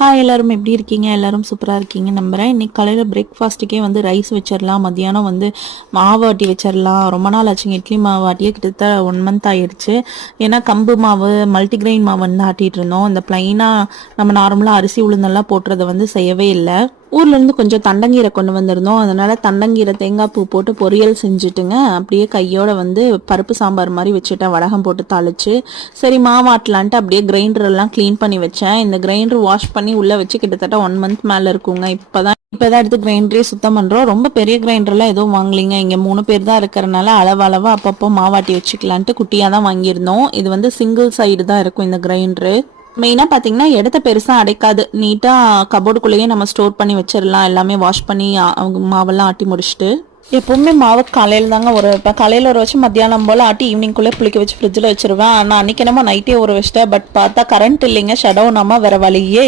Hi எல்லாரும் எப்படி இருக்கீங்க? எல்லாரும் சூப்பராக இருக்கீங்க நம்புகிறேன். இன்றைக்கி காலையில் பிரேக்ஃபாஸ்ட்டுக்கே வந்து ரைஸ் வச்சிடலாம், மத்தியானம் வந்து மாவு ஆட்டி வச்சிடலாம். ரொம்ப நாள் ஆச்சுங்க இட்லி மாவு ஆட்டியே, கிட்டத்தட்ட 1 மந்த் ஆயிடுச்சு. ஏன்னா கம்பு மாவு மல்டிகிரெயின் மாவு வந்து ஆட்டிகிட்டு இருந்தோம். இந்த ப்ளைனாக நம்ம நார்மலாக அரிசி உளுந்தெல்லாம் போட்டுறதை வந்து செய்யவே இல்லை. ஊர்லேருந்து கொஞ்சம் தண்டங்கீரை கொண்டு வந்திருந்தோம். அதனால் தண்டங்கீரை தேங்காய் பூ போட்டு பொரியல் செஞ்சுட்டுங்க, அப்படியே கையோட வந்து பருப்பு சாம்பார் மாதிரி வச்சுட்டேன், வடகம் போட்டு தாளிச்சு. சரி மாவாட்டலான்ட்டு அப்படியே கிரைண்டரெல்லாம் க்ளீன் பண்ணி வச்சேன். இந்த கிரைண்டர் வாஷ் பண்ணி உள்ளே வச்சு கிட்டத்தட்ட 1 மந்த் மேலே இருக்குங்க. இப்போதான் எடுத்து கிரைண்டரே சுத்தம் பண்ணுறோம். ரொம்ப பெரிய கிரைண்டர்லாம் எதுவும் வாங்கலிங்க. இங்கே 3 பேர் தான் இருக்கிறனால அளவா அப்பப்போ மாவாட்டி வச்சுக்கலான்ட்டு குட்டியாக தான் வாங்கியிருந்தோம். இது வந்து சிங்கிள் சைடு தான் இருக்கும் இந்த கிரைண்டரு. மெயினாக பார்த்தீங்கன்னா இடத்த பெருசாக அடைக்காது. நீட்டாக கபோர்டுக்குள்ளேயே நம்ம ஸ்டோர் பண்ணி வச்சிடலாம். எல்லாமே வாஷ் பண்ணி அவங்க மாவெல்லாம் ஆட்டி முடிச்சுட்டு. எப்பவுமே மாவு காலையில் தாங்க ஊற வைப்பேன். காலையில் ஊற வச்சு மத்தியானம் போல் ஆட்டி ஈவினிங்குள்ளே புளிக்க வச்சு ஃப்ரிட்ஜில் வச்சிருவேன். ஆனால் அன்றைக்கி என்னமோ நைட்டே ஊற வச்சிட்டேன். பட் பார்த்தா கரண்ட் இல்லைங்க, ஷட் டவுன் ஆகாமல் வேறு வழியே இல்லை.